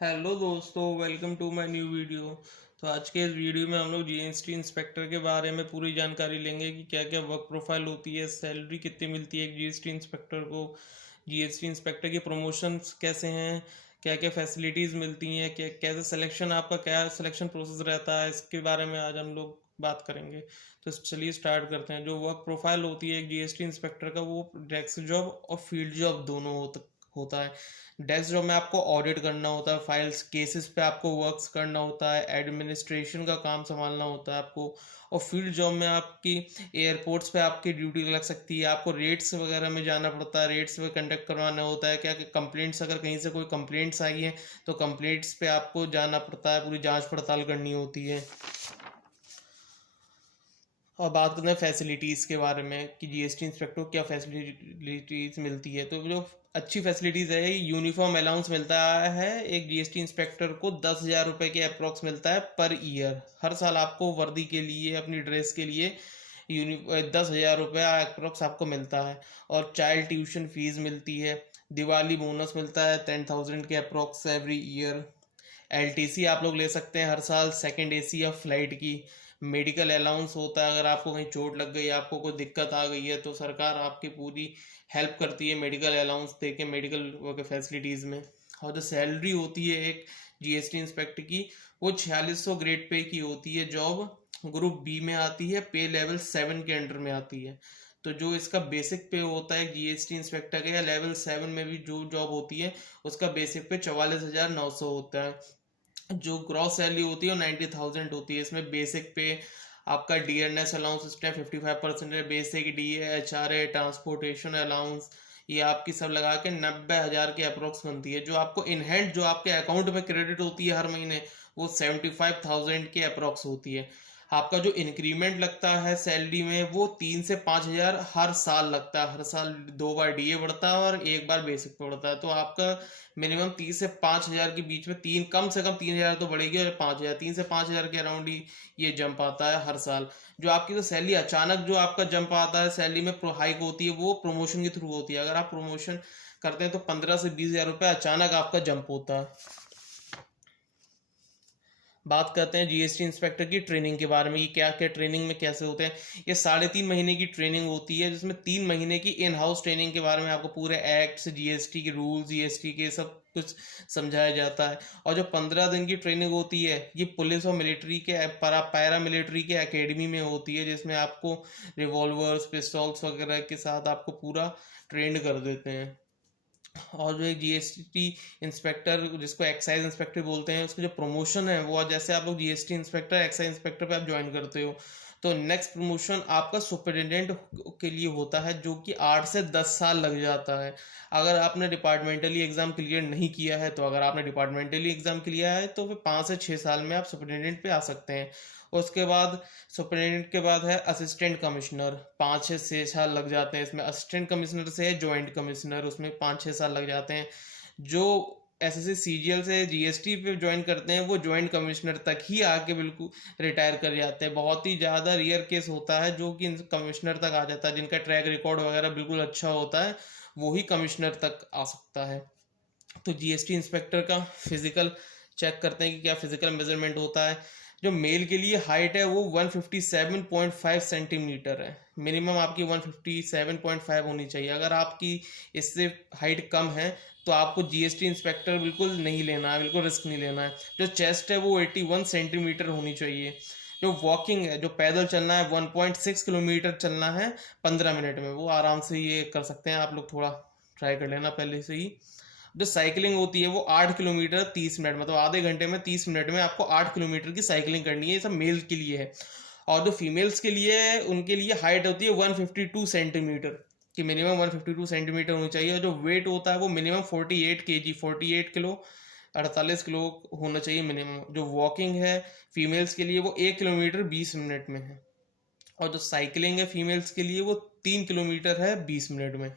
Hello दोस्तों, welcome to my new video. तो आज के इस वीडियो में हम लोग जीएसटी इंस्पेक्टर के बारे में पूरी जानकारी लेंगे कि क्या क्या वर्क प्रोफाइल होती है, सैलरी कितनी मिलती है एक जीएसटी इंस्पेक्टर को, जीएसटी इंस्पेक्टर की प्रमोशंस कैसे हैं, क्या क्या फैसिलिटीज़ मिलती हैं, क्या कैसे सिलेक्शन, आपका क्या सिलेक्शन प्रोसेस रहता है, इसके बारे में आज हम लोग बात करेंगे। तो चलिए स्टार्ट करते हैं। जो वर्क प्रोफाइल होती है एक जीएसटी इंस्पेक्टर का, वो डेस्क जॉब और फील्ड जॉब दोनों होता है। डेस्क जॉब में आपको ऑडिट करना होता है, फाइल्स केसेस पे आपको वर्क्स करना होता है, एडमिनिस्ट्रेशन का काम संभालना होता है आपको। और फील्ड जॉब में आपकी एयरपोर्ट्स पे आपकी ड्यूटी लग सकती है, आपको रेट्स वगैरह में जाना पड़ता है, रेट्स पे कंडक्ट करवाना होता है। क्या क्या कंप्लेंट्स, अगर कहीं से कोई कंप्लेंट्स आई है तो कंप्लेंट्स पे आपको जाना पड़ता है, पूरी जांच पड़ताल करनी होती है। और बात करते हैं फैसिलिटीज़ के बारे में कि जीएसटी इंस्पेक्टर को क्या फैसिलिटीज़ मिलती है। तो जो अच्छी फैसिलिटीज़ है, यूनिफॉर्म अलाउंस मिलता है एक जीएसटी इंस्पेक्टर को 10,000 रुपये के अप्रॉक्स मिलता है पर ईयर। हर साल आपको वर्दी के लिए, अपनी ड्रेस के लिए 10,000 रुपया अप्रॉक्स आपको मिलता है। और चाइल्ड ट्यूशन फीस मिलती है, दिवाली बोनस मिलता है 10,000 के अप्रॉक्स एवरी ईयर। एलटीसी आप लोग ले सकते हैं हर साल, सेकंड एसी या फ्लाइट की। मेडिकल अलाउंस होता है, अगर आपको कहीं चोट लग गई, आपको कोई दिक्कत आ गई है तो सरकार आपकी पूरी हेल्प करती है मेडिकल अलाउंस दे के, मेडिकल फैसिलिटीज़ में। और जो सैलरी होती है एक जीएसटी इंस्पेक्टर की, वो 4600 ग्रेड पे की होती है। जॉब ग्रुप बी में आती है, पे लेवल 7 के अंडर में आती है। तो जो इसका बेसिक पे होता है जीएसटी इंस्पेक्टर का, या लेवल 7 में भी जो जॉब होती है उसका बेसिक पे 44,900 होता है। जो ग्रॉस सैलरी होती है वो 90,000 होती है। इसमें बेसिक पे आपका डीएनएस अलाउंस सिस्टम 55% है, बेसिक डी है, एचआर है, ट्रांसपोर्टेशन अलाउंस, ये आपकी सब लगा के 90,000 के अप्रोक्स बनती है। जो आपको इन हैंड जो आपके अकाउंट में क्रेडिट होती है हर महीने, वो 75,000 के अप्रोक्स होती है। आपका जो इंक्रीमेंट लगता है सैलरी में, वो 3 से 5 हज़ार हर साल लगता है। हर साल 2 बार डीए बढ़ता है और 1 बार बेसिक पे बढ़ता है। तो आपका मिनिमम 30 से 5 हज़ार के बीच में, तीन कम से कम 3 हज़ार तो बढ़ेगी, और 5 हज़ार, 3 से 5 हज़ार के अराउंड ही ये जंप आता है हर साल। जो आपकी तो सैलरी अचानक जो आपका जंप आता है सैलरी में, हाइक होती है, वो प्रमोशन के थ्रू होती है। अगर आप प्रमोशन करते हैं तो 15 से 20 हज़ार रुपये अचानक आपका जंप होता है। बात करते हैं जीएसटी इंस्पेक्टर की ट्रेनिंग के बारे में, ये क्या क्या ट्रेनिंग में कैसे होते हैं। ये 3.5 महीने की ट्रेनिंग होती है, जिसमें 3 महीने की इन हाउस ट्रेनिंग के बारे में आपको पूरे एक्ट्स, जीएसटी के रूल्स, जीएसटी के सब कुछ समझाया जाता है। और जो 15 दिन की ट्रेनिंग होती है, ये पुलिस और मिलिट्री के पैरा मिलिट्री के एकेडमी में होती है, जिसमें आपको रिवॉल्वर्स, पिस्तौल्स वगैरह के साथ आपको पूरा ट्रेंड कर देते हैं। और जो एक जीएसटी इंस्पेक्टर, जिसको एक्साइज इंस्पेक्टर बोलते हैं, उसकी जो प्रमोशन है वो, जैसे आप लोग जीएसटी इंस्पेक्टर, एक्साइज इंस्पेक्टर पे आप ज्वाइन करते हो, तो नेक्स्ट प्रमोशन आपका सुपरिटेंडेंट के लिए होता है, जो कि 8 से 10 साल लग जाता है। अगर आपने डिपार्टमेंटली एग्जाम क्लियर नहीं किया है, तो अगर आपने डिपार्टमेंटली एग्जाम किया है तो फिर 5 से 6 साल में आप सुपरिटेंडेंट पे आ सकते हैं। उसके बाद सुपरिटेंडेंट के बाद है असिस्टेंट कमिश्नर, 5 से 6 साल लग जाते हैं इसमें। असिस्टेंट कमिश्नर से है जॉइंट कमिश्नर, उसमें 5 6 साल लग जाते हैं। जो एसएससी सीजीएल से जीएसटी पे ज्वाइन करते हैं, वो जॉइंट कमिश्नर तक ही आके बिल्कुल रिटायर कर जाते हैं। बहुत ही ज़्यादा रेयर केस होता है जो कि कमिश्नर तक आ जाता है, जिनका ट्रैक रिकॉर्ड वगैरह बिल्कुल अच्छा होता है, वो ही कमिश्नर तक आ सकता है। तो जीएसटी इंस्पेक्टर का फिजिकल चेक करते हैं कि क्या फिजिकल मेजरमेंट होता है। जो मेल के लिए हाइट है वो 157.5 सेंटीमीटर है। मिनिमम आपकी 157.5 होनी चाहिए। अगर आपकी इससे हाइट कम है तो आपको जीएसटी इंस्पेक्टर बिल्कुल नहीं लेना है, बिल्कुल रिस्क नहीं लेना है। जो चेस्ट है वो 81 सेंटीमीटर होनी चाहिए। जो वॉकिंग है, जो पैदल चलना है, 1.6 किलोमीटर चलना है 15 मिनट में, वो आराम से ये कर सकते हैं आप लोग। थोड़ा ट्राई कर लेना पहले से ही। जो साइकिलिंग होती है वो 8 किलोमीटर 30 मिनट, मतलब आधे घंटे में 30 मिनट में आपको 8 किलोमीटर की साइकिलिंग करनी है। ये सब मेल के लिए है। और जो फीमेल्स के लिए है, उनके लिए हाइट होती है 152 सेंटीमीटर की, मिनिमम 152 सेंटीमीटर होनी चाहिए। और जो वेट होता है वो मिनिमम 48 kg, 48 किलो, 48 किलो होना चाहिए मिनिमम। जो वॉकिंग है फीमेल्स के लिए, वो 1 किलोमीटर 20 मिनट में है। और जो साइकिलिंग है फीमेल्स के लिए, वो 3 किलोमीटर है 20 मिनट में।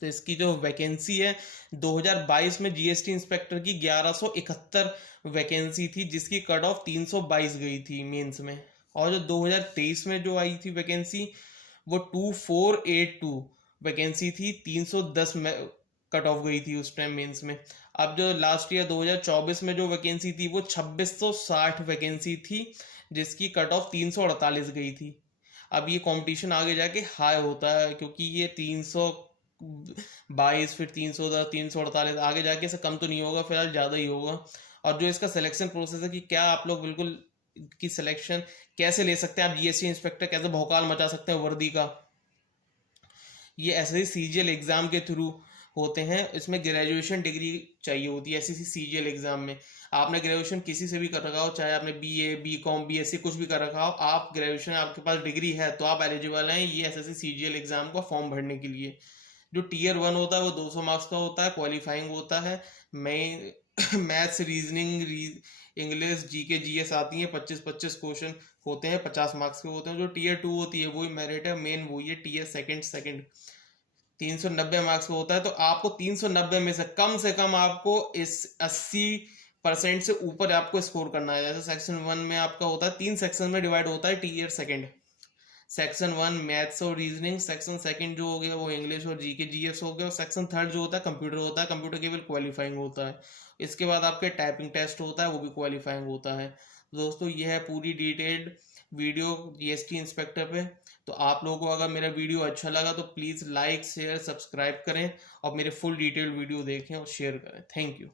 तो इसकी जो वैकेंसी है, 2022 में जीएसटी इंस्पेक्टर की 1171 वैकेंसी थी, जिसकी कट ऑफ 322 गई थी मेंस में। और जो 2023 में जो आई थी वैकेंसी, वो 2482 वैकेंसी थी, 310 कट ऑफ गई थी उस टाइम मेंस में। अब जो लास्ट ईयर 2024 में जो वैकेंसी थी वो 2660 वैकेंसी थी, जिसकी कट ऑफ 348 गई थी। अब ये कंपटीशन आगे जाके हाई होता है, क्योंकि ये 322 फिर 310 348 आगे जाके से कम तो नहीं होगा, फिलहाल ज़्यादा ही होगा। और जो इसका सिलेक्शन प्रोसेस है कि क्या आप लोग बिल्कुल की सिलेक्शन कैसे ले सकते हैं, आप जीएसटी इंस्पेक्टर कैसे भौकाल मचा सकते हैं वर्दी का, ये ऐसे सीजीएल एग्जाम के थ्रू होते हैं। इसमें ग्रेजुएशन डिग्री चाहिए होती है एसएससी सीजीएल एग्जाम में। आपने ग्रेजुएशन किसी से भी कर रखा हो, चाहे आपने बीए बीकॉम बीएससी कुछ भी कर रखा हो, आप ग्रेजुएशन आपके पास डिग्री है तो आप एलिजिबल हैं ये एसएससी सीजीएल एग्जाम का फॉर्म भरने के लिए। जो टीयर 1 होता है वो 200 मार्क्स का होता है, क्वालिफाइंग होता है। मैं maths reasoning English GK GS आती है, 25-25 क्वेश्चन होते हैं, 50 मार्क्स के होते हैं। जो टीयर 2 होती है वही मेरिट है, मेन वही है टीयर सेकंड 390 मार्क्स का होता है। तो आपको 390 में से कम आपको इस 80% से ऊपर आपको स्कोर करना है। जैसे सेक्शन 1 में आपका होता है, 3 सेक्शन में डिवाइड होता है टीयर सेकंड। सेक्शन 1 मैथ्स और रीजनिंग, सेक्शन सेकंड जो हो गया वो इंग्लिश और जीके जीएस हो गया, और सेक्शन थर्ड जो होता है कंप्यूटर होता है, कंप्यूटर केवल क्वालिफाइंग होता है। इसके बाद आपके टाइपिंग टेस्ट होता है, वो भी क्वालिफाइंग होता है। दोस्तों ये है पूरी डिटेल्ड वीडियो जीएसटी इंस्पेक्टर पे। तो आप लोगों को अगर मेरा वीडियो अच्छा लगा तो प्लीज़ लाइक शेयर सब्सक्राइब करें और मेरे फुल डिटेल्ड वीडियो देखें और शेयर करें। Thank you.